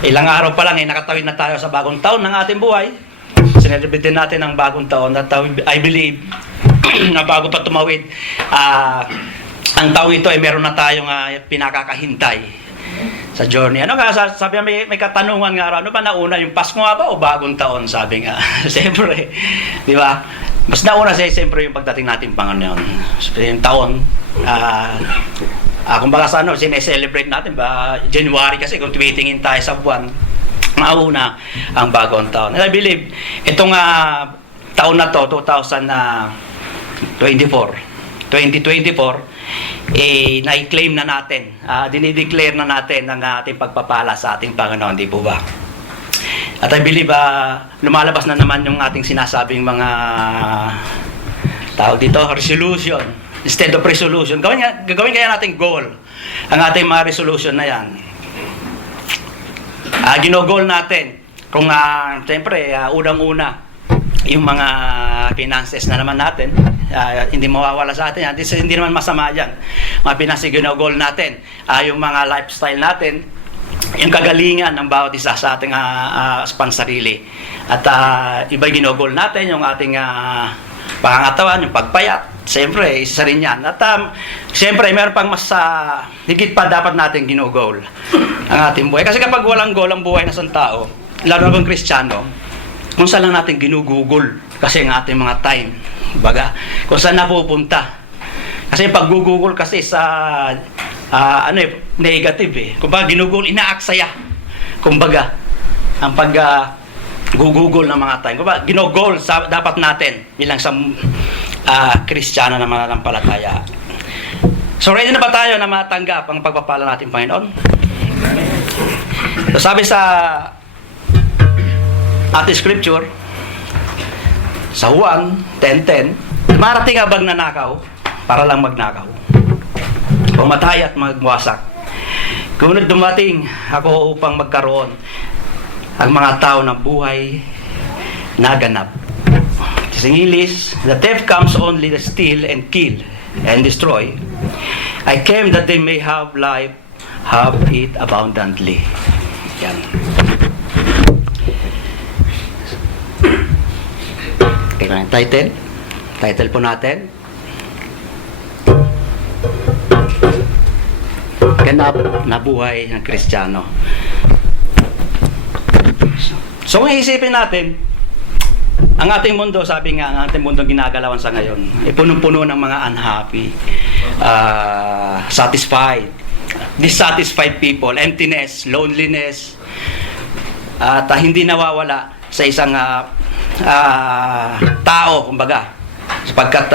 Ilang araw pa lang nakatawid na tayo sa bagong taon ng ating buhay. Sinelebrate din natin ang bagong taon at I believe na bago pa tumawid, ang taong ito ay meron na tayong pinakakahintay sa journey. Ano nga, sabi may katanungan nga, ano ba nauna, yung Pasko nga ba o bagong taon? Sabi nga, siyempre, di ba? Mas nauna siyempre yung pagdating natin Panginoon. Yung taon, kumbaga sa sineselebrate natin ba, January kasi kung tumitingin tayo sa buwan, mauna ang bagong taon. And I believe, itong taon na to, 2024, na-claim na natin, dinideclare na natin ang ating pagpapala sa ating Panginoon, di po ba? At I believe, lumalabas na naman yung ating sinasabing mga tawag dito, resolution. Instead of resolution, gagawin kaya natin goal. Ang ating mga resolution na yan. Ginogol natin kung siyempre, unang-una, yung mga finances na naman natin, hindi mawawala sa atin yan. Hindi naman masama yan. Mga finances, ginogol natin. Yung mga lifestyle natin, yung kagalingan ng bawat isa sa ating pansarili. At iba ginogol natin, yung ating pangangatawan, yung pagpayat. Siyempre, isa rin yan. At siyempre, meron pang mas higit pa dapat natin ginogol ang ating buhay. Kasi kapag walang goal ang buhay ng isang tao, lalo na bang Kristiyano, kung saan lang natin ginugugol kasi ang ating mga time. Baga, kung saan napupunta. Kasi pag gugugol kasi sa negative eh. Kung baga ginugol, inaaksaya. Kumbaga, ang pag gugugol ng mga time. Kung baga, ginugol dapat natin bilang sa Kristiyano na mananampalataya. So ready na ba tayo na matanggap ang pagpapala natin, Panginoon? So, sabi sa ating scripture sa Juan 10:10, marating ang magnanakaw para lang magnakaw, pumatay at magwasak. Ngunit dumating ako upang magkaroon ang mga tao ng buhay na ganap. Sa English, the thief comes only to steal and kill and destroy. I came that they may have life, have it abundantly. Yan. Okay, title po natin, ganap na buhay ng Kristiyano. So kung isipin natin, ang ating mundo, sabi nga, ang ating mundo ginagalawan sa ngayon, punong-puno ng mga unhappy, dissatisfied people, emptiness, loneliness, at hindi nawawala sa isang tao, kumbaga, sapagkat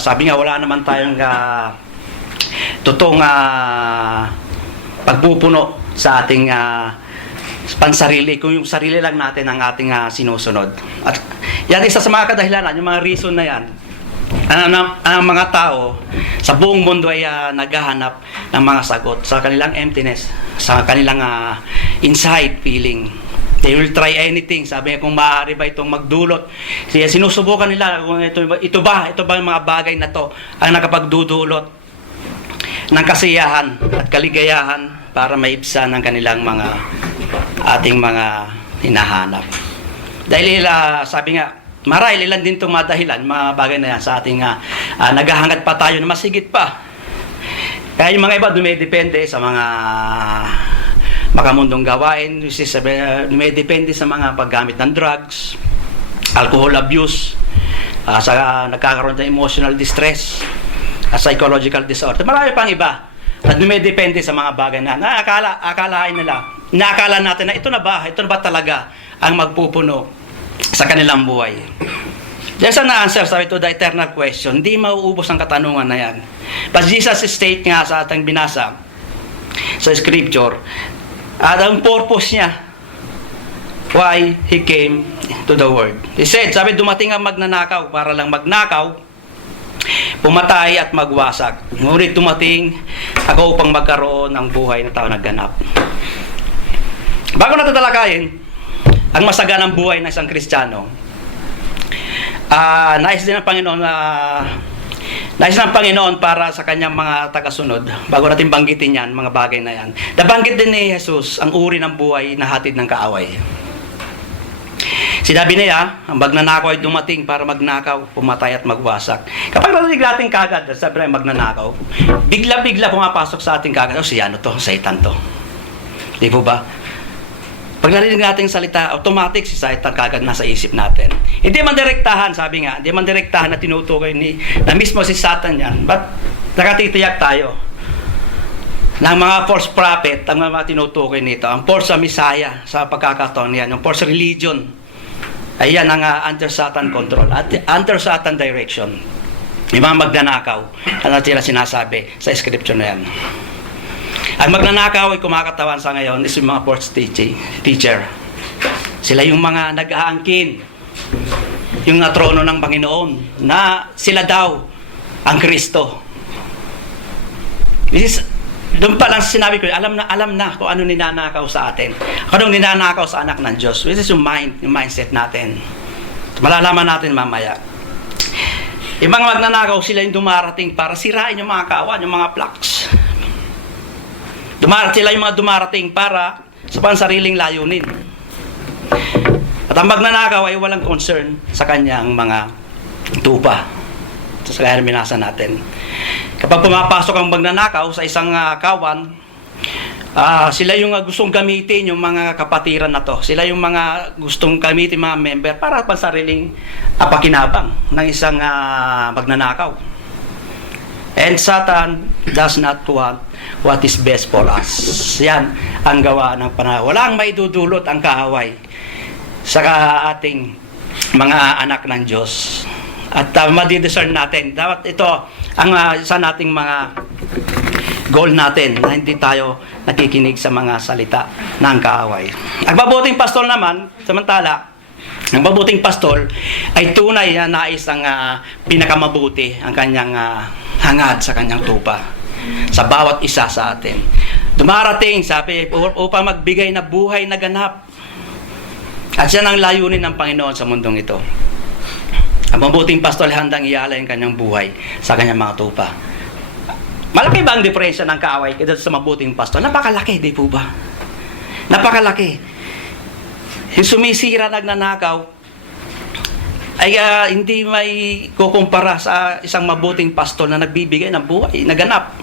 sabi nga wala naman tayong totoong pagpupuno sa ating pansarili, kung yung sarili lang natin ang ating sinusunod. At yan, isa sa mga kadahilanan, yung mga reason na yan, ang mga tao sa buong mundo ay naghahanap ng mga sagot sa kanilang emptiness, sa kanilang inside feeling. They will try anything. Sabi niya, kung maaari ba itong magdulot. Sinusubukan nila kung ito ba yung mga bagay na to ang nakapagdudulot ng kasiyahan at kaligayahan para maibsan ang kanilang ating mga hinahanap. Dahil sabi nga, marahil ilan din itong madahilan, mga bagay na yan sa ating naghahangad pa tayo na masigit pa. Kaya yung mga iba dumidepende sa mga makamundong gawain, dumidepende sa mga paggamit ng drugs, alcohol abuse, sa nagkakaroon ng emotional distress, psychological disorder. Marami pang iba na dumidepende sa mga bagay na nakakala natin na ito na ba talaga ang magpupuno sa kanilang buhay. There's an answer, sabi to the eternal question. Hindi mauubos ang katanungan na yan. But Jesus state nga sa ating binasa sa scripture, ang purpose niya, why He came to the world. He said, sabi, dumating ang magnanakaw para lang magnakaw, pumatay at magwasak. Ngunit dumating ako upang magkaroon ng buhay na tao nagganap. Bago natin talakayin ang masaganang buhay ng isang Kristiyano, nais din ng Panginoon Nais ng Panginoon para sa kanyang mga tagasunod, bago natin banggitin yan, mga bagay na yan. Nabanggit din ni Jesus ang uri ng buhay na hatid ng kaaway. Sinabi niya, ang magnanakaw ay dumating para magnakaw, pumatay at magwasak. Kapag narinig natin kagad, sabi na magnanakaw, bigla-bigla pumapasok sa ating kagad, si ano to, Satan to. Di po ba? Pag narinig natin salita, automatic si Satan kagad nasa isip natin. Hindi man direktahan, sabi nga, hindi man direktahan na tinutukoy na mismo si Satan yan. But nakatitiyak tayo ng mga false prophet, ang mga tinutukoy nito, ang false Messiah sa pagkakataon yan, yung false religion, ay yan ang under Satan control at under Satan direction. Yung mga magnanakaw, ano sila sinasabi sa scripture na yan. Ang magnanakaw ay kumakatawan sa ngayon is yung mga false teacher. Sila yung mga nag-aangkin yung trono ng Panginoon na sila daw ang Kristo. Doon pa lang sinabi ko, alam na kung ano ninanakaw sa atin. Kung anong ninanakaw sa anak ng Diyos. Which is yung mindset natin. Malalaman natin mamaya. Yung mga magnanakaw, sila yung dumarating para sirain yung mga kawan, yung mga plaques. Sila yung mga dumarating para sa pansariling layunin. At ang magnanakaw ay walang concern sa kanyang mga tupa. Sa kaya minasa natin. Kapag pumapasok ang magnanakaw sa isang kawan, sila yung gustong gamitin yung mga kapatiran na to. Sila yung mga gustong gamitin mga member para pansariling pakinabang ng isang magnanakaw. And Satan does not want what is best for us. Yan ang gawa ng panahon. Walang maidudulot ang kaaway sa ating mga anak ng Diyos. At madidiscern natin. Dapat ito ang isa nating mga goal natin na hindi tayo nakikinig sa mga salita ng kaaway. Ang mabuting pastol naman, samantala, ang mabuting pastol ay tunay na nais ang pinakamabuti ang kanyang hangad sa kanyang tupa sa bawat isa sa atin. Dumarating, sabi, upang magbigay na buhay na ganap. At yan ang layunin ng Panginoon sa mundong ito. Ang mabuting pastol handang ialay ang kanyang buhay sa kanyang mga tupa. Malaki ba ang diferensya ng kaaway kaysa sa mabuting pastol? Napakalaki, di po ba? Napakalaki. Yung sumisira, nagnanakaw, ay hindi may kukumpara sa isang mabuting pastol na nagbibigay ng buhay, naganap.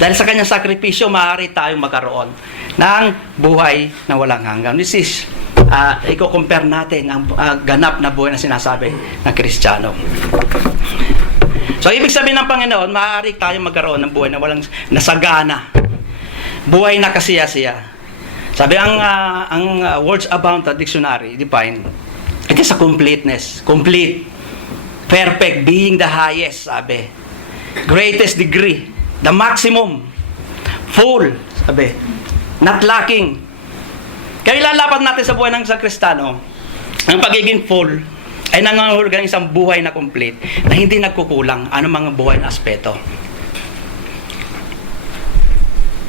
Dahil sa kanyang sakripisyo, maaari tayong magkaroon ng buhay na walang hanggan. This is, i-compare natin ang ganap na buhay na sinasabi ng Kristiyano. So, ibig sabihin ng Panginoon, maaari tayong magkaroon ng buhay na walang nasagana. Buhay na kasiya-siya. Sabi, ang words about the dictionary, define, it is a completeness. Complete. Perfect. Being the highest, sabi. Greatest degree. The maximum. Full, sabi. Not lacking. Kaya ilalapat natin sa buhay ng isang Kristiyano, ang pagiging full ay nangangahulugan ng isang buhay na complete na hindi nagkukulang anumang mga buhay na aspeto.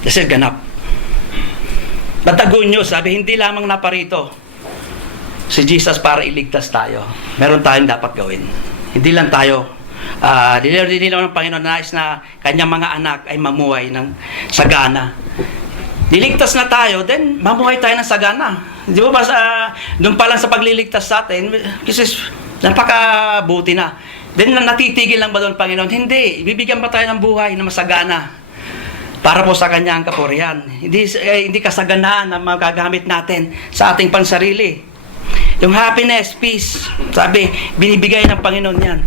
Kasi ganap. But the good news, sabi, hindi lamang naparito si Jesus para iligtas tayo. Meron tayong dapat gawin. Hindi lang tayo, hindi lang ng Panginoon nais na kanyang mga anak ay mamuhay ng sagana. Liligtas na tayo, then mamuhay tayo ng sagana. Di ba doon pa lang sa pagliligtas sa atin, kasi napakabuti na. Then natitigil lang ba doon, Panginoon? Hindi. Bibigyan pa tayo ng buhay na masagana para po sa kanyang kapurihan. Hindi kasaganaan na magagamit natin sa ating pansarili. Yung happiness, peace, sabi, binibigay ng Panginoon yan.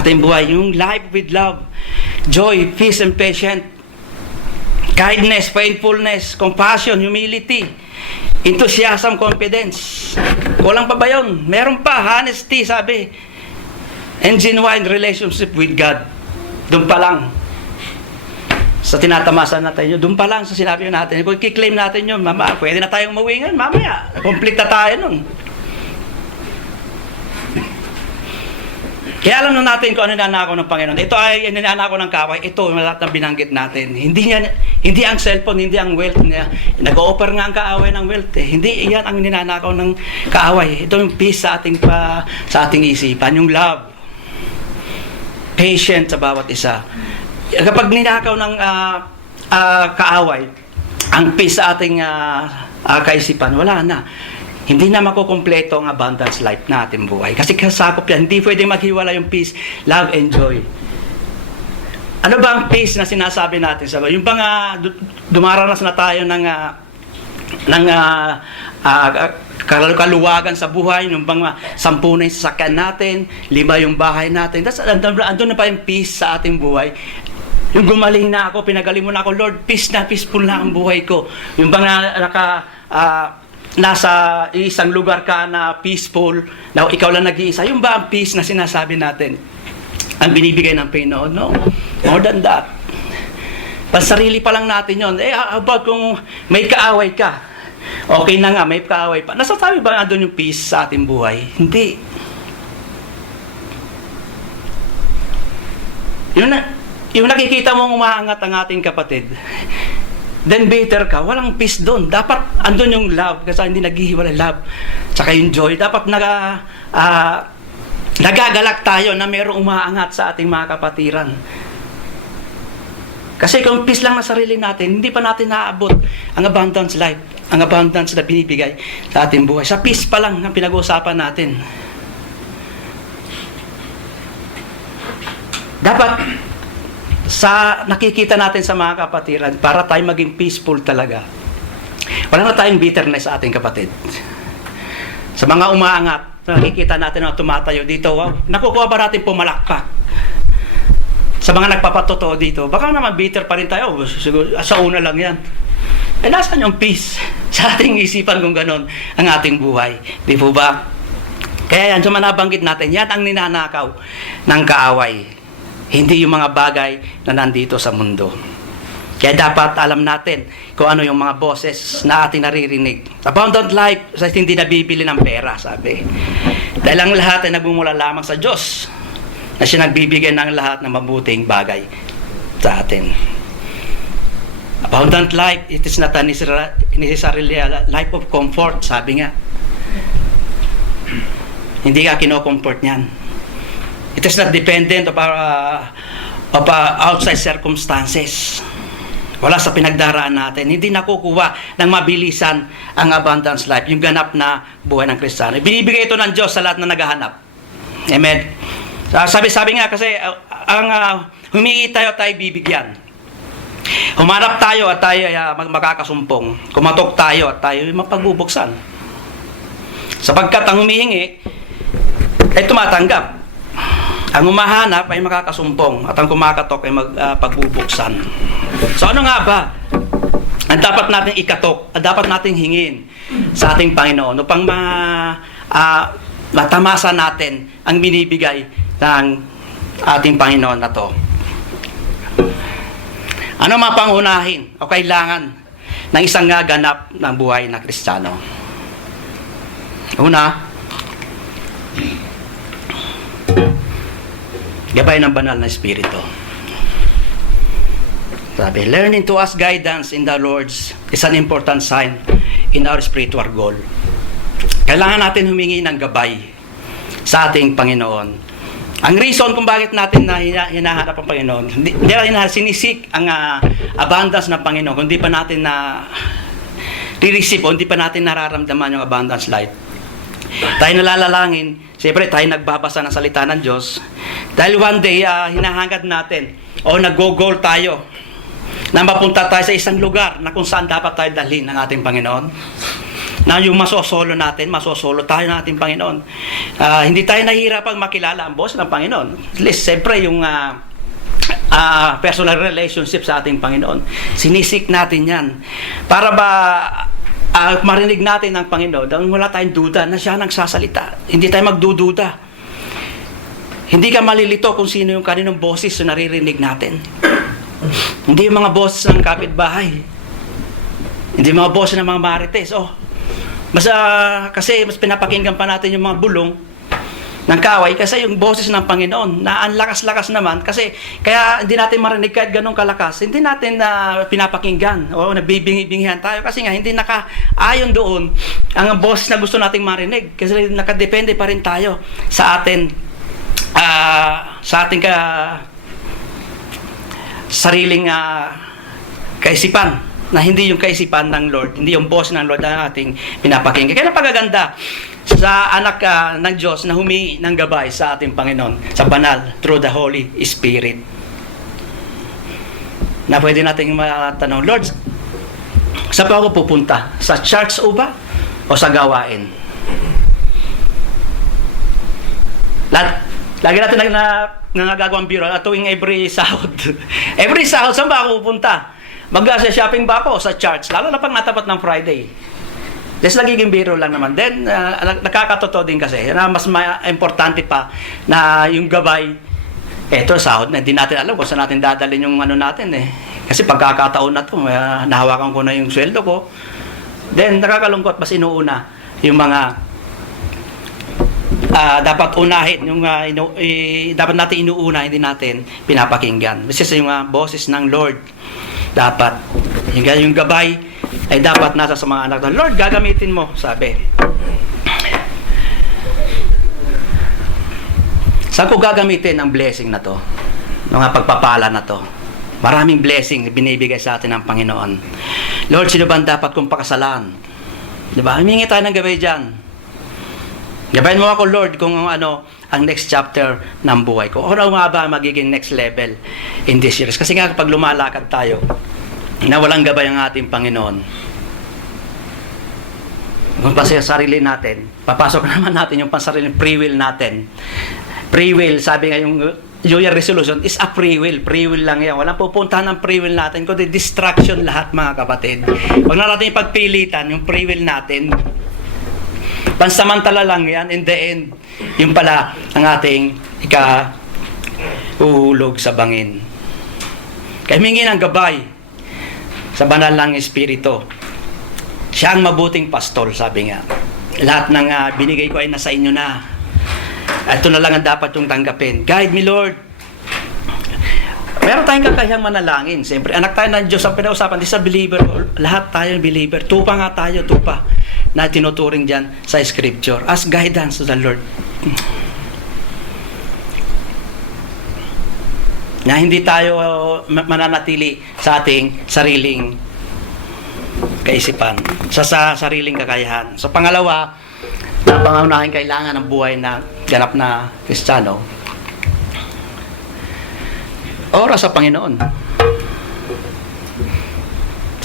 Ating buhay, yung life with love, joy, peace, and patience, kindness, faithfulness, compassion, humility, enthusiasm, confidence. Kulang pa ba yun? Meron pa, honesty, sabi. And genuine relationship with God. Doon pa lang. Sa tinatamasan natin yun, doon pa lang sa sinabi natin. Kung kiklaim natin yun, pwede na tayong umuwi ngayon, mamaya. Complete na tayo nun. Kaya alam na natin kung ano ninanakaw ng Panginoon. Ito ay ninanakaw ng kaaway. Ito yung lahat ng binanggit natin. Hindi ang cellphone, hindi ang wealth niya. Nag-o-offer nga ang kaaway ng wealth. Hindi iyan ang ninanakaw ng kaaway. Ito yung peace sa ating isipan, yung love. patient sa bawat isa. Kapag ninakaw ng kaaway, ang peace sa ating kaisipan, wala na. Hindi na makukumpleto ang abundance life na ating buhay. Kasi kasakop yan. Hindi pwedeng maghiwala yung peace, love, and joy. Ano ba ang peace na sinasabi natin? Yung bang dumaranas na tayo ng kaluwagan sa buhay, yung bang 10 na yung sasakyan natin, 5 yung bahay natin. Andun na pa yung peace sa ating buhay. Yung gumaling na ako, pinagaling mo na ako, Lord, peaceful na ang buhay ko. Yung bang nasa isang lugar ka na peaceful, na ikaw lang nag-iisa, yung ba ang peace na sinasabi natin? Ang binibigay ng Panginoon? No. More than that. Pansarili pa lang natin yon. About kung may kaaway ka, okay na nga, may kaaway pa. Nasasabi ba andun yung peace sa ating buhay? Hindi. Yung nakikita mong umaangat ang ating kapatid, then bitter ka, walang peace doon. Dapat andun yung love, kasi hindi naghihiwalay love. Tsaka yung joy. Dapat nagagalak tayo na mayroong umaangat sa ating mga kapatiran. Kasi kung peace lang na sarili natin, hindi pa natin naaabot ang abundance life, ang abundance na binibigay sa ating buhay. Sa peace pa lang ang pinag-uusapan natin. Dapat sa nakikita natin sa mga kapatiran, para tayo maging peaceful talaga, wala na tayong bitterness sa ating kapatid. Sa mga umaangat, nakikita natin na tumatayo dito, wow, nakukuha ba natin pumalakpak? Sa mga nagpapatotoo dito, baka naman bitter pa rin tayo, siguro, sa una lang yan. Nasaan yung peace sa ating isipan kung ganon ang ating buhay? Di po ba? Kaya yan, nabanggit natin, yan ang ninanakaw ng kaaway. Hindi yung mga bagay na nandito sa mundo. Kaya dapat alam natin kung ano yung mga boses na ating naririnig. Abundant life, hindi nabibili ng pera, sabi. Dahil ang lahat ay nagmumula lamang sa Diyos, na siya nagbibigay ng lahat ng mabuting bagay sa atin. Abundant life, it is not a necessarily a life of comfort, sabi nga. Hindi ka kino-comfort niyan. It is not dependent of outside circumstances. Wala sa pinagdaraan natin. Hindi nakukuha ng mabilisan ang abundance life, yung ganap na buhay ng Kristiyano. Binibigay ito ng Diyos sa lahat na naghahanap. Amen. Sabi nga kasi, humingi tayo bibigyan. Humarap tayo at tayo makakasumpong. Kumatok tayo at tayo mapagbubuksan. Sapagkat ang humihingi ay tumatanggap. Ang umahanap ay makakasumpong at ang kumakatok ay pagbubuksan. So ano nga ba ang dapat natin ikatok at dapat natin hingin sa ating Panginoon upang matamasa natin ang binibigay ng ating Panginoon na to? Ano mapangunahin o kailangan ng isang ganap ng buhay na Kristiyano? Una, gabay ng banal na Espiritu. Sabi, learning to ask guidance in the Lord's is an important sign in our spiritual goal. Kailangan natin humingi ng gabay sa ating Panginoon. Ang reason kung bakit natin hinahanap ang Panginoon, hindi sinisik ang abundance ng Panginoon, kung di pa natin re-receive o hindi pa natin nararamdaman yung abundance life. Tayo nalalalangin, siyempre tayo nagbabasa ng salita ng Diyos. Dahil one day, hinahangad natin o nag-go-goal tayo na mapunta tayo sa isang lugar na kung saan dapat tayo dalhin ng ating Panginoon. Na yung masosolo tayo ng ating Panginoon. Hindi tayo nahihirapang makilala ang boss ng Panginoon. At least, siyempre, yung personal relationship sa ating Panginoon. Sinisik natin yan. Para ba marinig natin ng Panginoon, wala tayong duda na siya nagsasalita. Hindi tayo magdududa. Hindi ka malilito kung sino yung kaninong boses na naririnig natin. Hindi yung mga boses ng kapitbahay. Hindi yung mga boses ng mga marites. Kasi mas pinapakinggan pa natin yung mga bulong ng kaaway kasi yung boses ng Panginoon na ang lakas-lakas naman kasi kaya hindi natin marinig kahit ganun kalakas, hindi natin pinapakinggan o nabibingi-bingihan tayo kasi nga hindi nakaayon doon ang boses na gusto nating marinig kasi nakadepende pa rin tayo sa atin sa ating sariling kaisipan, na hindi yung kaisipan ng Lord, hindi yung boss ng Lord na ating pinapakinggan. Kaya napakaganda sa anak ng Diyos na humingi ng gabay sa ating Panginoon, sa banal, through the Holy Spirit. Na pwede natin matanong, Lord, saan pa ako pupunta? Sa church o ba? O sa gawain? Lagi natin nagagawang biro at tuwing every sahod. Every sahod, saan ba ako pupunta? Mag-shopping ba ako sa church? Lalo na pag natapat ng Friday. Just nagiging biro lang naman. Then, nakakatotoo din kasi. Na mas importante pa na yung gabay, eto sahod na, hindi natin alam kung saan natin dadalhin yung ano natin eh. Kasi pagkakataon na to, nahawakan ko na yung sweldo ko. Then, nakakalungkot, mas inuuna yung mga dapat unahin, yung dapat natin inuuna, hindi natin pinapakinggan. Kasi yung boses ng Lord, dapat yung gabay ay dapat nasa sa mga anak doon. Lord, gagamitin mo, sabi. Saan ko gagamitin ang blessing na to? Mga pagpapala na to? Maraming blessing binibigay sa atin ng Panginoon. Lord, sino ba dapat kong pakasalan? Diba? Humingi tayo ng gabay dyan. Gabayan mo ako, Lord, kung ano ang next chapter ng buhay ko. O nga ba magiging next level in this year? Kasi nga kapag lumalakad tayo, na walang gabay ang ating Panginoon, kung pa sa sarili natin, papasok naman natin yung pansariling free will natin. Free will, sabi nga yung New Year resolution is a free will. Free will lang yan. Walang pupuntahan ng free will natin, kundi distraction lahat, mga kapatid. Huwag na natin ipagpilitan yung free will natin. Pansamantala lang yan. In the end, yung pala ang ating uhulog sa bangin. Kaya humingi ng gabay sa banal ng Espiritu. Siya ang mabuting pastol, sabi nga. Lahat ng binigay ko ay nasa inyo na. Ito na lang ang dapat yung tanggapin. Guide me, Lord. Meron tayong kakayahang manalangin. Siyempre, anak tayo ng Diyos ang pinausapan. Di sa believer, lahat tayo believer. Tupa nga tayo, tupa. Na tinuturing dyan sa Scripture. As guidance to the Lord. Na hindi tayo mananatili sa ating sariling kaisipan. Sa sariling kakayahan. So, pangalawa, na pangunahing kailangan ng buhay na ganap na Kristiyano, oras sa Panginoon.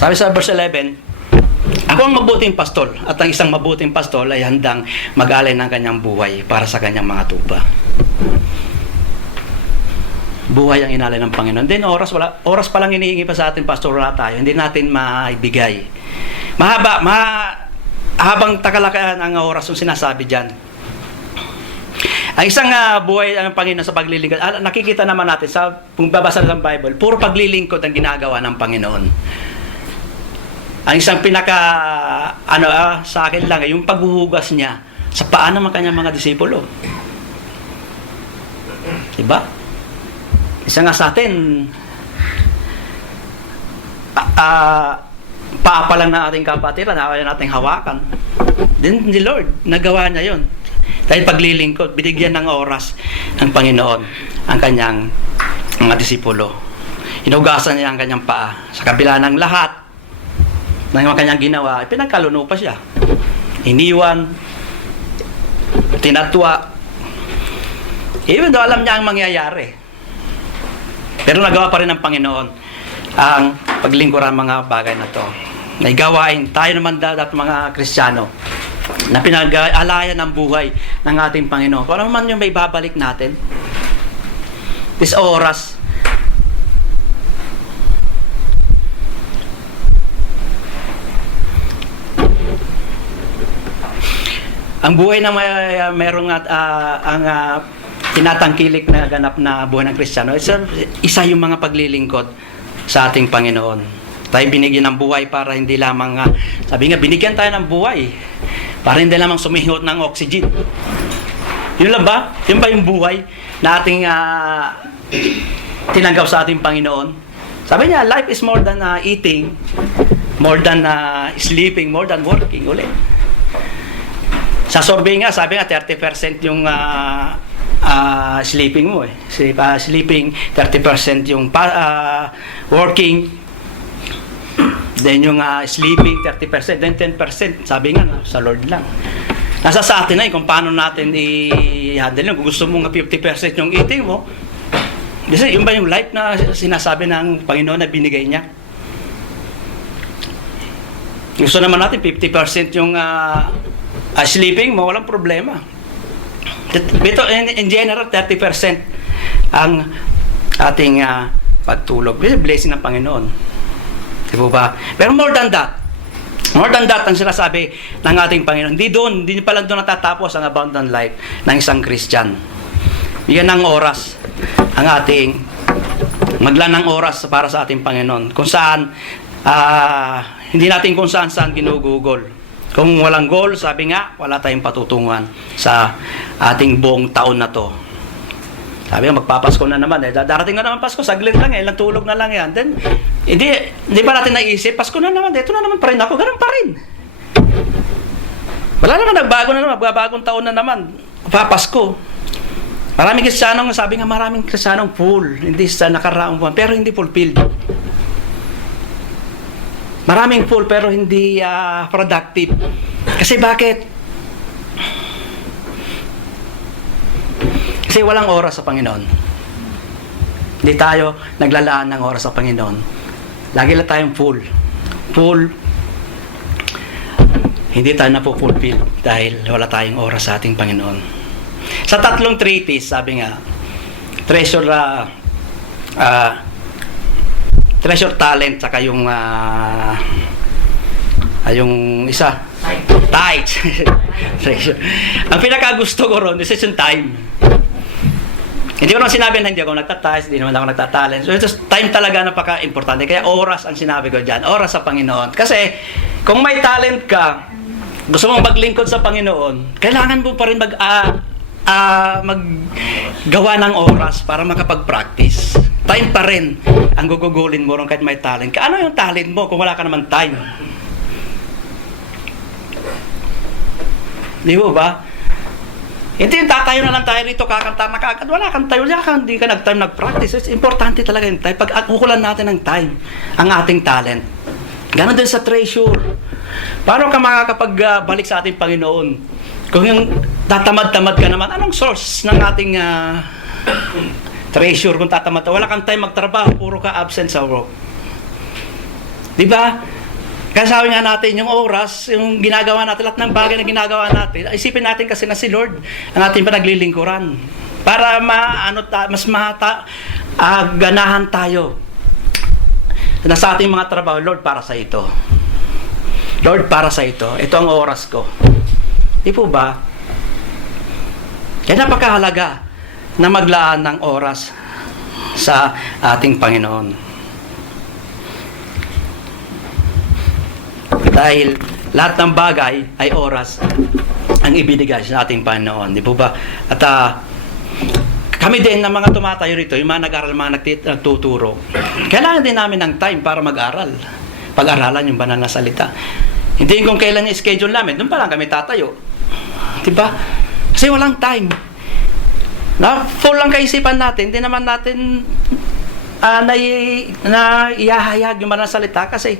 Sabi sa verse 11, ako ang mabuting pastol, at ang isang mabuting pastol ay handang mag-alay ng kanyang buhay para sa kanyang mga tupa. Buhay ang inalay ng Panginoon. Then oras pa lang hinihingi pa sa atin, pastor, wala tayo. Hindi natin maibigay. Habang takalakayan ang oras yung sinasabi dyan. Ang isang buhay ng Panginoon sa paglilingkod, nakikita naman natin sa kung babasa ng Bible, puro paglilingkod ang ginagawa ng Panginoon. Ang isang sa akin lang, yung paghuhugas niya sa paa ng kanyang mga disipulo. Diba? Isa nga sa atin, paa pa lang ng ating kapatiran, ayaw nating hawakan. Then the Lord, nagawa niya yon. Dahil paglilingkod, binigyan ng oras ng Panginoon ang kanyang mga disipulo. Inugasan niya ang kanyang paa. Sa kabila ng lahat ng kanyang ginawa, pinagkaluno pa siya. Iniwan, tinatwa. Even though alam niya ang mangyayari. Pero nagawa pa rin ng Panginoon ang paglingkuran mga bagay na to. Naigawain tayo naman dapat mga Kristiyano na pinag-alayan ng buhay ng ating Panginoon. Kung ano man yung may babalik natin, this oras, ang buhay na mayroong ang tinatangkilik na ganap na buhay ng Kristiyano, isa yung mga paglilingkod sa ating Panginoon. Tayo binigyan ng buhay para hindi lamang, sabi nga, binigyan tayo ng buhay para hindi lamang sumihot ng oxygen. Yun lang ba? Yun ba yung buhay na ating tinanggap sa ating Panginoon? Sabi niya, life is more than eating, more than sleeping, more than working ulit. Sa survey nga, sabi nga 30% yung sleeping mo eh. Sleeping, 30% yung working, then yung sleeping, 30%, then 10%. Sabi nga, sa Lord lang. Nasa sa atin na kung paano natin i-handle yun. Kung gusto mo nga 50% yung eating mo, kasi yun ba yung life na sinasabi ng Panginoon na binigay niya? Gusto naman natin 50% yung sleeping mo, walang problema. Ito, in general, 30% ang ating pagtulog. Blessing ng Panginoon. Di ba? Pero more than that ang sinasabi ng ating Panginoon. Hindi pa lang doon natatapos ang abundant life ng isang Christian. Yan ang oras, ang ating maglaan ng oras para sa ating Panginoon. Kung saan, hindi natin kung saan ginugugol. Kung walang goal, sabi nga, wala tayong patutunguhan sa ating buong taon na to. Sabi nga, magpapasko na naman. Darating na naman Pasko, saglit lang ilang tulog na lang yan. Then, hindi pa natin naisip, Pasko na naman, ito na naman pa rin ako, ganun pa rin. Wala naman, nagbago na naman, magbabagong taon na naman, papasko. Maraming Kristiyanong, sabi nga maraming Kristiyanong full, hindi sa nakaraang buwan, pero hindi fulfilled. Maraming full, pero hindi productive. Kasi bakit? Kasi walang oras sa Panginoon. Hindi tayo naglalaan ng oras sa Panginoon. Lagi lang tayong full. Hindi tayo napupulfill dahil wala tayong oras sa ating Panginoon. Sa 3 treatise, sabi nga, treasure talent, saka yung isa, tithes. Treasure. Ang pinakagusto ko ron, is yung time. Hindi ko naman sinabi na hindi ako nagtatize, hindi naman ako nagtatalent. So, ito time talaga napaka-importante. Kaya oras ang sinabi ko dyan. Oras sa Panginoon. Kasi, kung may talent ka, gusto mong maglingkod sa Panginoon, kailangan mo pa rin maggawa ng oras para makapag-practice. Time pa rin ang gugugulin mo ron kahit may talent ka. Ano yung talent mo kung wala ka naman time? Di ba? Hindi yung tatayo na lang tayo rito, kakanta na kagad. Wala kang tayo, hindi ka nag-time, nag-practice. It's importante talaga yung time. Pag kukulan natin ng time, ang ating talent. Ganon din sa treasure. Paano ka makakapagbalik sa ating Panginoon? Kung yung tatamad-tamad ka naman, anong source ng ating treasure kung tatamad? Wala kang time magtrabaho, puro ka absent sa work. Di ba? Kaya sabi nga natin, yung oras, yung ginagawa natin, lahat ng bagay na ginagawa natin, isipin natin kasi na si Lord ang ating panaglilingkuran. Para ganahan tayo na sa ating mga trabaho, Lord, para sa ito. Lord, para sa ito. Ito ang oras ko. Di po ba? Kaya napakahalaga na maglaan ng oras sa ating Panginoon. Dahil lahat ng bagay ay oras ang ibinigay sa ating Panginoon. Di po ba? At kami din na mga tumatayo rito, yung mga nag-aral, mga nagtuturo, kailangan din namin ng time para mag-aral. Pag-aralan yung banal na salita. Hindi kung kailan yung schedule namin, doon pa lang kami tatayo. Di ba? Kasi walang time. Full lang kaisipan natin, hindi naman natin ihahayag yung banal na salita kasi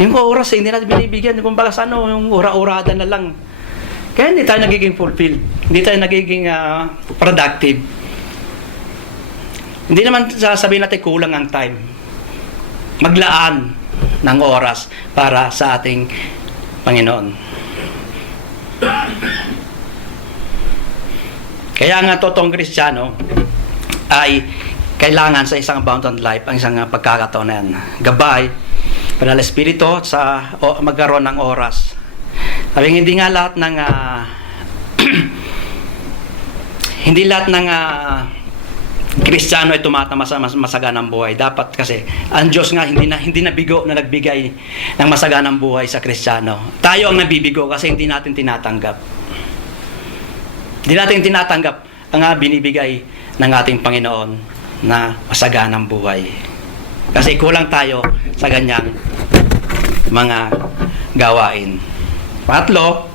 yung oras hindi natin binibigyan. Kumbaga sa yung ura-urada na lang. Kaya hindi tayo nagiging fulfilled. Hindi tayo nagiging productive. Hindi naman sasabihin natin kulang ang time. Maglaan ng oras para sa ating Panginoon. Kaya nga totoong Kristiyano ay kailangan sa isang abundant life ang isang pagkakataon na yan. Gabay, Banal Espiritu sa magkaroon ng oras. Sabi hindi nga lahat ng hindi lahat ng Kristiyano ay tumatama sa masaganang buhay. Dapat kasi ang Diyos nga hindi nabigo na nagbigay ng masaganang buhay sa Kristiyano. Tayo ang nabibigo kasi hindi natin tinatanggap. Hindi natin tinatanggap ang binibigay ng ating Panginoon na masaganang buhay. Kasi kulang tayo sa ganyang mga gawain. Pangatlo,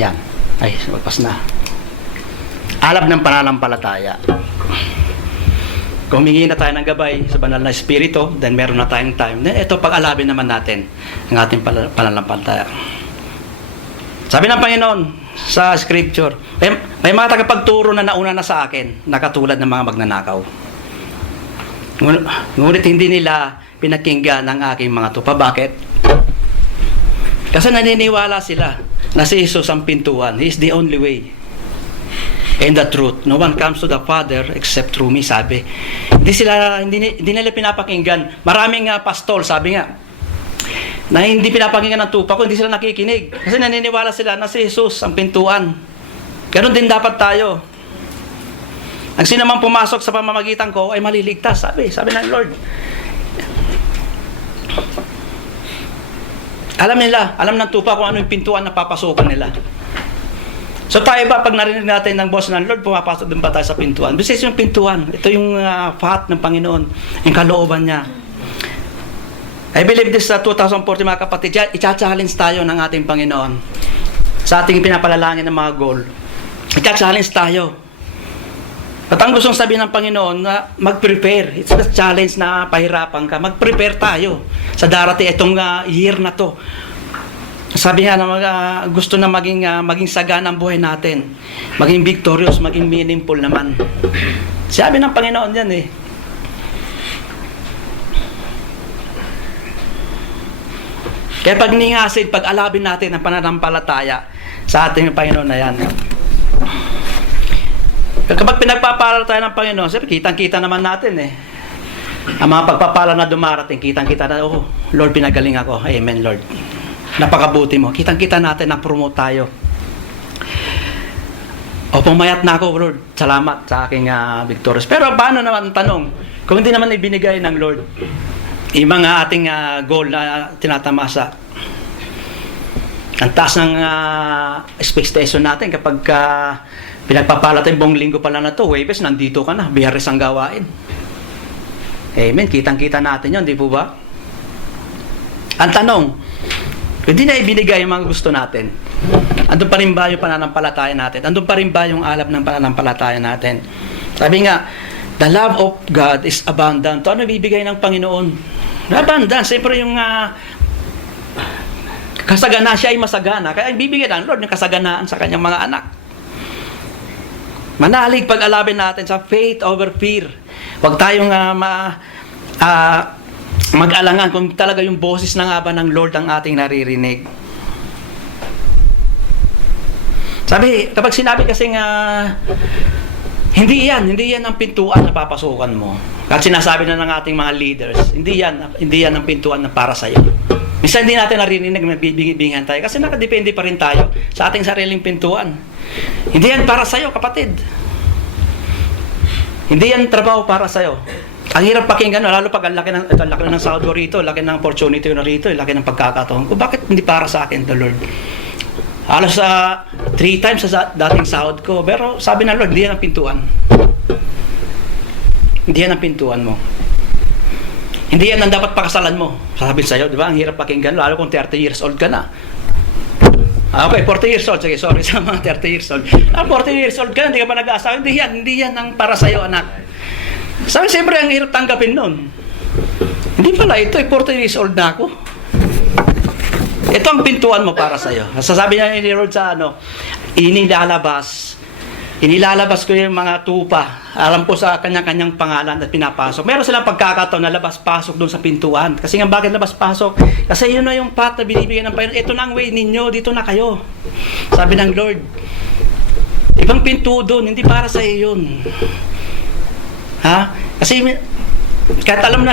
Yan. Ay, magpas na. Alab ng pananampalataya. Kung humingi na tayo ng gabay sa banal na espiritu, then meron na tayong time. Then ito, pag-alabin naman natin ang ating pananampalataya. Sabi ng Panginoon sa scripture, may mga tagapagturo na nauna na sa akin, na katulad ng mga magnanakaw. Ngunit hindi nila pinakinggan ang aking mga tupa. Bakit? Kasi naniniwala sila na si Jesus ang pintuan. He is the only way and the truth. No one comes to the Father except through me, sabi. Hindi nila pinapakinggan. Maraming pastol, sabi nga, na hindi pinapakinggan ng tupa ko, hindi sila nakikinig. Kasi naniniwala sila na si Jesus ang pintuan. Ganon din dapat tayo. Ang sino man pumasok sa pamamagitan ko ay maliligtas, sabi ng Lord. Alam ng tupa kung ano yung pintuan na papasukan nila. So tayo ba, pag narinig natin ng boss ng Lord, pumapasok din ba tayo sa pintuan? Bisis yung pintuan, ito yung path ng Panginoon, yung kalooban niya. I believe this 2040 mga kapatid, i-challenge tayo ng ating Panginoon sa ating pinapalalangin ng mga goal. I-challenge tayo. At ang gustong sabihin ng Panginoon na mag-prepare. It's a challenge na pahirapan ka. Mag-prepare tayo sa darating itong year na to. Sabi nga na gusto na maging sagana ang buhay natin. Maging victorious, maging meaningful naman. Sabi ng Panginoon yan eh. Kaya pag ningasin, pag alabin natin ang pananampalataya sa ating Panginoon na yan. Kapag pinagpapala tayo ng Panginoon, sabi, kitang-kita naman natin eh. Ang mga pagpapala na dumarating, kitang-kita na, oh, Lord, pinagaling ako. Amen, Lord. Napakabuti mo. Kitang-kita natin na promote tayo. O pumayat na ako, Lord. Salamat sa aking victorious. Pero paano naman ang tanong? Kung hindi naman ibinigay ng Lord, yung mga ating goal na tinatamasa, ang taas ng expectation natin kapag pinagpapala tayong buong linggo pala na to, Huwebes, nandito ka na, Biyernes ang gawain. Amen. Kitang-kita natin yun, di po ba? Ang tanong, hindi na ibinigay yung mga gusto natin. Andun pa rin ba yung pananampalataya natin? Andun pa rin ba yung alab ng pananampalataya natin? Sabi nga, the love of God is abundant. Ano ibibigay ng Panginoon? Abundant. Siyempre yung kasagana, siya ay masagana. Kaya ibibigay ng Lord ng kasaganaan sa kanyang mga anak. Manalig pag-alabin natin sa faith over fear. Huwag tayong mag-alangan kung talaga yung boses na nga ba ng Lord ang ating naririnig. Sabi, kapag sinabi kasing hindi yan ang pintuan na papasukan mo. At sinasabi na ng ating mga leaders, hindi yan ang pintuan na para sa iyo. Minsan hindi natin narinig na bibingi-bingihan tayo kasi nakadepende pa rin tayo sa ating sariling pintuan. Hindi yan para sa iyo, kapatid. Hindi yan trabaho para sa iyo. Ang hirap pakinggan, lalo pag ang laki ng sahod ko rito, laki ng opportunity na rito, laki ng pagkakataon ko. Bakit hindi para sa akin the Lord? Halos 3 times sa dating sahod ko. Pero sabi ng Lord, hindi yan ang pintuan. Hindi yan ang pintuan mo. Hindi yan ang dapat pakasalan mo. Sabi sa'yo, di ba? Ang hirap pakinggan, lalo kung 30 years old ka na. Okay, 40 years old. Sige, sorry sa mga 30 years old. 40 years old ka na, hindi ka pa nag-aasawa. Hindi yan ang para sa'yo, anak. Sabi, siyempre, ang hirap tanggapin nun. Hindi pala, ito, 40 years old na ako. Ito ang pintuan mo para sa'yo. Sasabi niya ni Lord sa inilalabas ko yung mga tupa. Alam ko sa kanyang-kanyang pangalan at pinapasok. Meron silang pagkakataon na labas-pasok doon sa pintuan. Kasi nga, bakit labas-pasok? Kasi yun na yung path na binibigyan ng Panginoon. Ito na ang way ninyo, dito na kayo. Sabi ng Lord. Ibang pinto doon, hindi para sa iyo yun. Ha? Kasi kahit alam na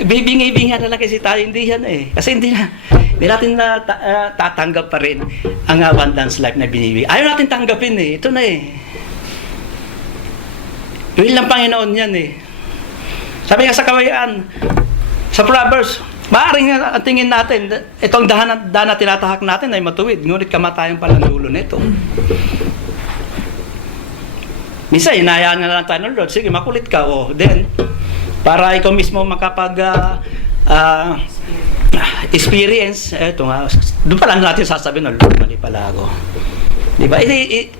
bibingi-bingi na lang kasi tayo, hindi yan eh. Kasi hindi natin tatanggap pa rin ang abundance life na binibigay. Ayaw natin tanggapin eh. Ito na eh. Will ng Panginoon yan eh. Sabi nga sa Kawikaan, sa Proverbs, maaaring ang tingin natin, itong daan na tinatahak natin ay matuwid, ngunit kamatayan pala ang dulo nito. Minsan, hinayaan nga lang tayo ng Lord, sige, makulit ka, then, para ikaw mismo makapag experience, eto nga, doon pa lang natin sasabihin, Lord, mali pala ako. Diba?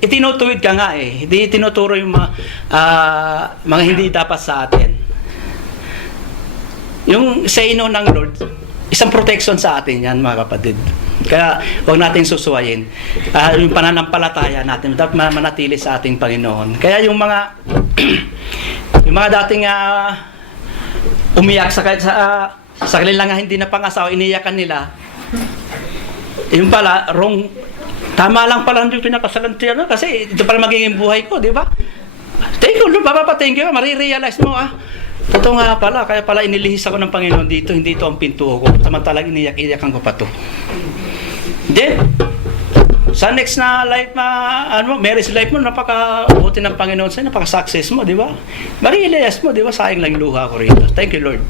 Itinutuwid ka nga eh. Tinuturo yung mga hindi dapat sa atin. Yung say no ng Lord, isang protection sa atin yan, mga kapatid. Kaya huwag natin susuwayin. Yung pananampalataya natin, dapat manatili sa ating Panginoon. Kaya yung mga yung mga dating umiyak sa kanila nga hindi na pangasawa, iniyakan nila. Yung pala, wrong. Tama lang pala yung pinakasalantiyan, kasi ito pala magiging buhay ko, di ba? Thank you, Lord, thank you, marirealize mo, totoo nga pala, kaya pala inilihis ako ng Panginoon dito, hindi ito ang pinto ko. Samantalang iniyak-iyakan ko pa to. Then, sa next na life marriage life mo, napaka-buti ng Panginoon sa'yo, napaka-success mo, di ba? Marirealize mo, di ba? Sayang lang yung luha ko rito. Thank you, Lord.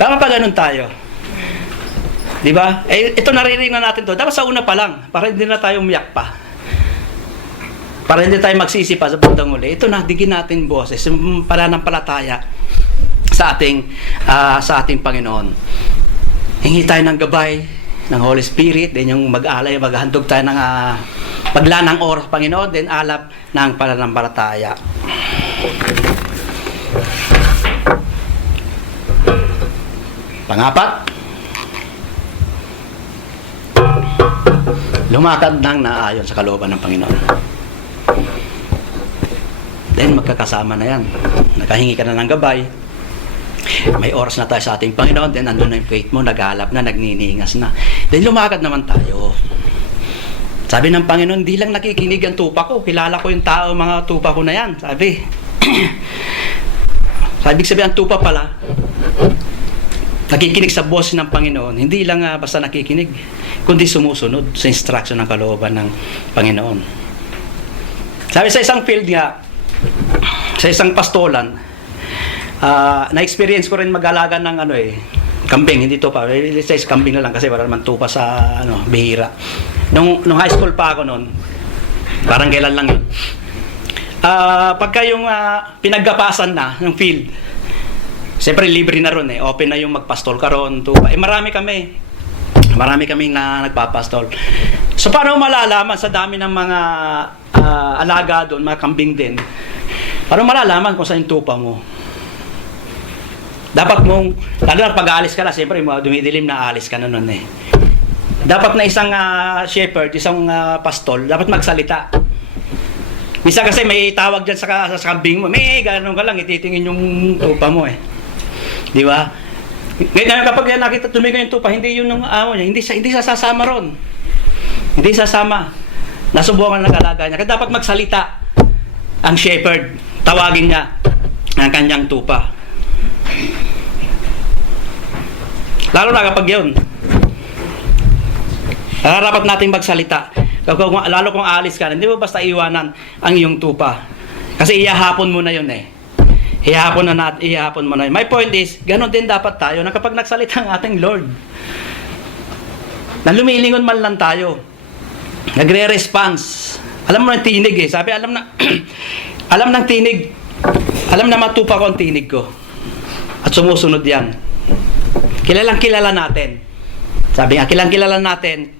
Tama pa ganun tayo. Di ba? Ito naririnig na natin to. Dapat sa una pa lang, para hindi na tayo umiyak pa. Para hindi tayo magsisi pa sa bandang uli. Ito na, digin natin boses, yung pananampalataya sa ating Panginoon. Hingi tayo ng gabay ng Holy Spirit, then yung mag-alay, maghandog tayo ng paglanang oras, Panginoon, then alap ng pananampalataya. Pangapat, lumakad ng naayon sa kalooban ng Panginoon. Then magkakasama na yan. Nakahingi ka na ng gabay. May oras na tayo sa ating Panginoon. Then andun na yung faith mo, naghalap na, nagniningas na. Then lumakad naman tayo. Sabi ng Panginoon, di lang nakikinig ang tupa ko. Kilala ko yung tao, mga tupa ko na yan. Sabi. Sabi ang tupa pala, nakikinig sa boss ng Panginoon, hindi lang basta nakikinig, kundi sumusunod sa instruction ng kalooban ng Panginoon. Sabi sa isang field nga, sa isang pastolan, na-experience ko rin mag-alaga ng kambing, hindi to pa, kambing na lang kasi wala naman tupa sa bihira. Nung high school pa ako noon, parang kailan lang yun. Pagka yung pinaggapasan na ng field, siyempre libre na ron open na yung magpastol karon tupa. Marami kami na nagpapastol. So paano malalaman sa dami ng mga alaga doon, mga kambing din, paano malalaman kung saan yung tupa mo? Dapat mong, lalo na pag-aalis ka na, siyempre dumidilim na aalis ka na nun Dapat na isang shepherd, isang pastol, dapat magsalita. Bisa kasi may tawag dyan sa kambing mo, may gano'n ka lang, ititingin yung tupa mo Di ba? Ngayon kapag nakita tumigo yung tupa, hindi yun ng amo niya, hindi sasama ron. Hindi sasama. Nasubukan ng alaga niya. Kaya dapat magsalita ang shepherd. Tawagin niya ang kanyang tupa. Lalo na kapag yun. Dapat natin magsalita. Lalo kung alis ka, hindi mo basta iwanan ang iyong tupa. Kasi ihahapon mo na yun Ihahapon mo na yun. My point is, ganon din dapat tayo na kapag nagsalita ang ating Lord, na lumilingon man lang tayo, nagre-response. Alam mo ng tinig Sabi, alam ng tinig. Alam na matupa ko ang tinig ko. At sumusunod yan. Kilala natin. Sabi nga, kilala natin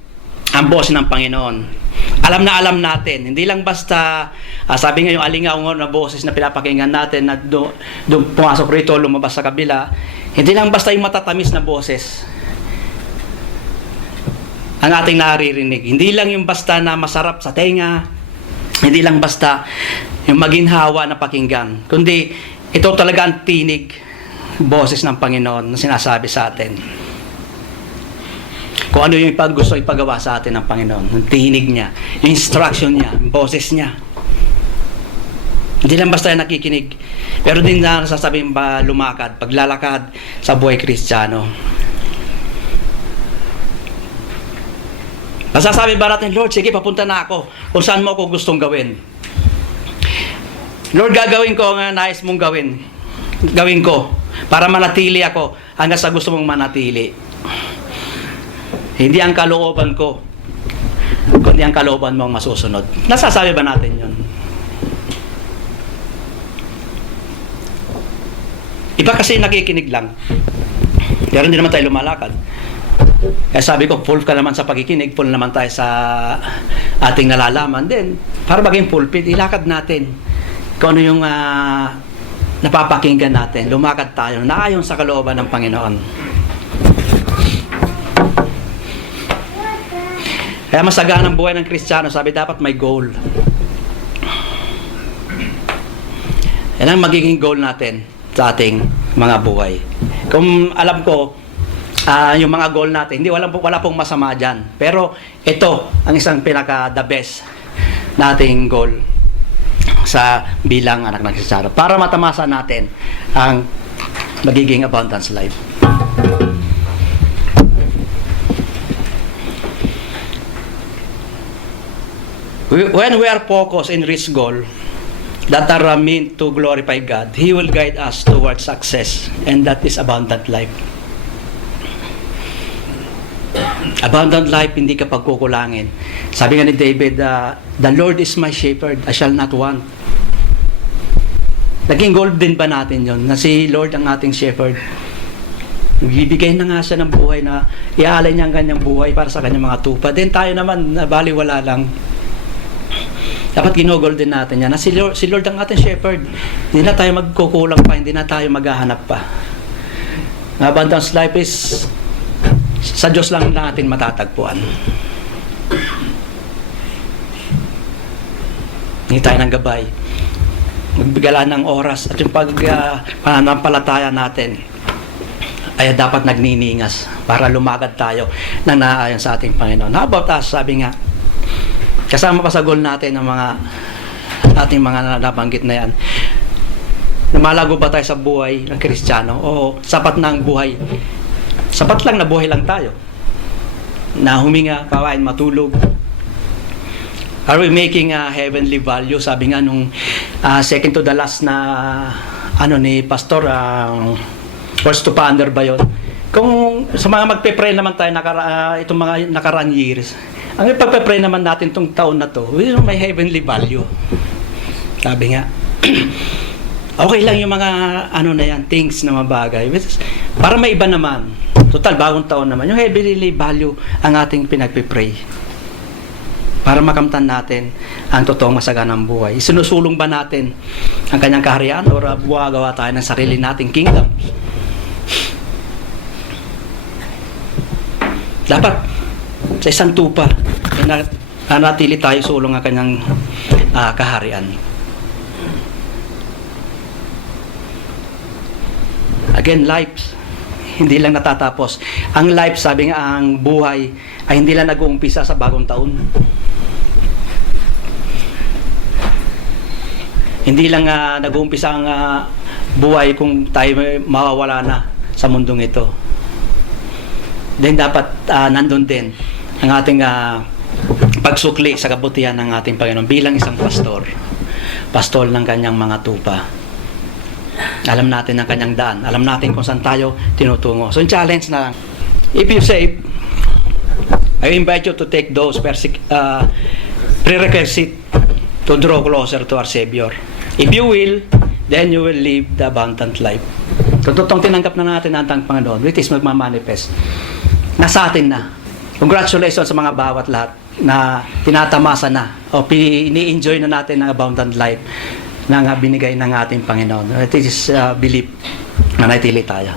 ang boss ng Panginoon. Alam natin. Hindi lang basta, sabi nga yung alingaw na boses na pinapakinggan natin na doon pumasok rito, lumabas sa kabila. Hindi lang basta yung matatamis na boses ang ating naririnig. Hindi lang yung basta na masarap sa tenga. Hindi lang basta yung maginhawa na pakinggan. Kundi ito talaga ang tinig, boses ng Panginoon na sinasabi sa atin. Kung ano yung gusto ipagawa sa atin ng Panginoon, yung tinig niya, yung instruction niya, yung boses niya. Hindi lang basta nakikinig, pero din na sasabihin ba lumakad, paglalakad sa buhay Kristiyano. Masasabi ba natin, Lord, sige, papunta na ako kung saan mo ako gustong gawin. Lord, gagawin ko ang nais mong gawin. Gawin ko para manatili ako hanggang sa gusto mong manatili. Hindi ang kalooban ko, kundi ang kalooban mo ang masusunod. Nasasabi ba natin yun? Iba kasi nakikinig lang. Pero hindi naman tayo lumalakad. Kaya sabi ko, full ka naman sa pakikinig, full naman tayo sa ating nalalaman. Then, para maging fulfilled, ilakad natin kung ano yung napapakinggan natin. Lumakad tayo na ayon sa kalooban ng Panginoon. Kaya masagaan ang buhay ng Kristiyano, sabi dapat may goal. Yan ang magiging goal natin sa ating mga buhay. Kung alam ko, yung mga goal natin, wala pong masama dyan. Pero ito ang isang pinaka-the best nating goal sa bilang anak ng Kristiyano para matamasa natin ang magiging abundance life. When we are focused in reach goal that are meant to glorify God, He will guide us towards success, and that is abundant life. Abundant life, hindi ka pagkukulangin. Sabi nga ni David, the Lord is my shepherd, I shall not want. Naging goal din ba natin yon na si Lord ang ating shepherd? Bibigay na nga siya ng buhay na iaalay niya ang kanyang buhay para sa kanyang mga tupa. Then tayo naman, baliwala lang. Dapat ginogol din natin yan na si Lord ang ating shepherd. Hindi na tayo magkukulang pa, hindi na tayo maghahanap pa. Abundance life is sa Diyos lang natin matatagpuan. Hindi tayo ng gabay. Magbigala ng oras at yung pananampalataya natin ay dapat nagniningas para lumagad tayo na naayon sa ating Panginoon. How about us? Sabi nga, kasama pa sa goal natin ng mga ating mga nabanggit na yan. Lumalago ba tayo sa buhay ng Kristiyano? Oo, sapat na ang buhay. Sapat lang na buhay lang tayo. Na huminga, kawain, matulog. Are we making a heavenly value? Sabi nga nung second to the last na ni Pastor, first to ponder ba yun? Kung sa mga magpe-pray naman tayo itong mga nakaraan years, ang ipagpe-pray naman natin itong taon na to, may heavenly value. Sabi nga, okay lang yung mga na yan, things na mabagay. Para may iba naman, total bagong taon naman, yung heavenly value ang ating pinagpe-pray. Para makamtan natin ang totoong masaganang buhay. Sinusulong ba natin ang kanyang kaharian o buwagawa tayo ng sarili nating kingdom? Dapat sa isang tupa natili tayo sulong ang kanyang kaharian. Again, life hindi lang natatapos. Ang life, sabi nga, ang buhay ay hindi lang nag-uumpisa sa bagong taon. Hindi lang nag-uumpisa ang buhay kung tayo mawawala na sa mundong ito. Then dapat nandun din ang ating pagsukli sa kabutihan ng ating Panginoon bilang isang pastor ng kanyang mga tupa. Alam natin ang kanyang daan, alam natin kung saan tayo tinutungo. So, challenge na lang. If you save, I invite you to take those prerequisites to draw closer to our Savior. If you will, then you will live the abundant life. Kung totoong tinanggap na natin ang ating Panginoon, which is magmamanifest, nasa atin na. Congratulations sa mga bawat lahat na tinatamasa na o ini-enjoy na natin ang abundant life na binigay ng ating Panginoon. It is belief na naitili tayo.